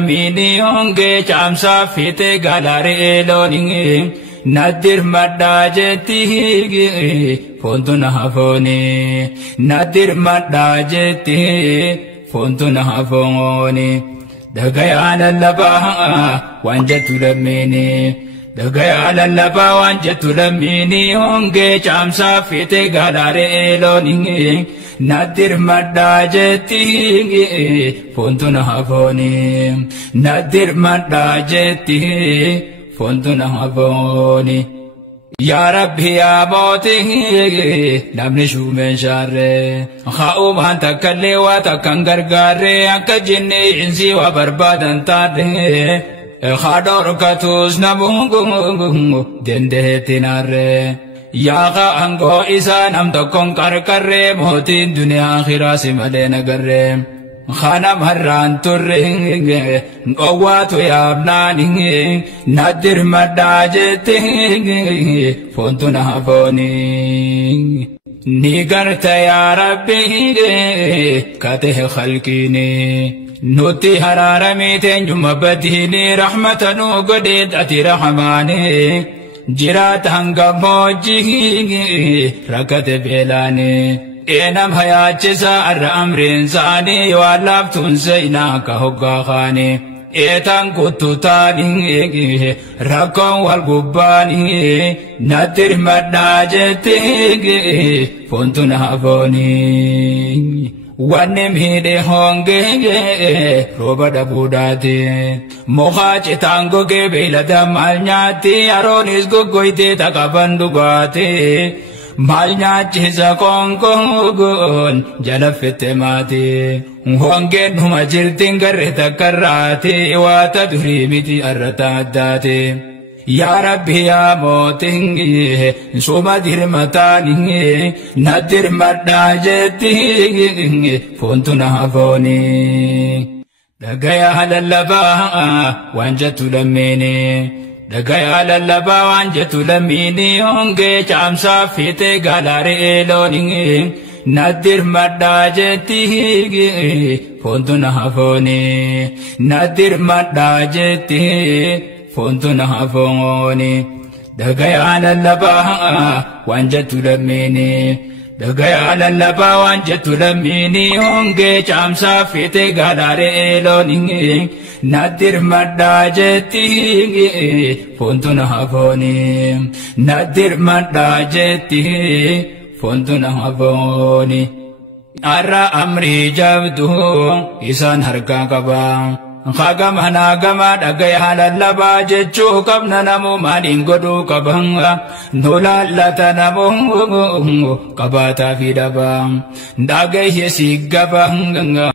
Mini honge chamsa fite galare loning nadir madda jeti fontuna hafoni nadir madda jeti fontuna hafoni dagaya lallaba wanjatu lamini dagaya lallaba wanjatu lamini honge chamsa fite galare loning nadir madda jeti fontuna hafoni nadir madda jeti fontuna hafoni ya rabbi ya moti namni shumen sharre khau man takalle wa takangargare akajinni insi wa barbadan tade khador katus namungu dende tinare ya ango isa nam dokon karre motin dunia akhirah simade nagarre khana marran turre gowatu yabnani nadir madajete fontuna hafoni nigarta ya rabbi kate khalqini nuti hararami tenjuma badini rahmatanu goded ati rahmani jirat hanga moji rakate belani enam hayachisa ar amrin sani walaftun sayna ka hogga khani etan kututani rakon wal gubani nadir madajete fontuna hafoni wanem hide honge robada budati mohache tango ke belada malnyati aronis gogoite takabandugati malnyache sa kongon jalafete mati honge numajirtin gareta karati wata durimiti arratadati ya rabbi ya motingi suma dirmatani nadir madajeti fontuna hafoni dagaya lallaba wanjatu lamini dagaya lallaba wanjatu lamini honge chamsa fite galare loning nadir madajeti fontuna hafoni nadir madajeti fontuna hafoni dagaya lallaba wanjatu lamini dagaya lallaba wanjatu lamini honge chamsa fite galare loning nadir madajeti fontuna hafoni nadir madajeti fontuna hafoni ara amri jabdu isan harka kaba khagam hanagama dagaya lallaba jechu kabna namu malin godu kabanga nola latanamu kabata fidaba dagaya sigabanga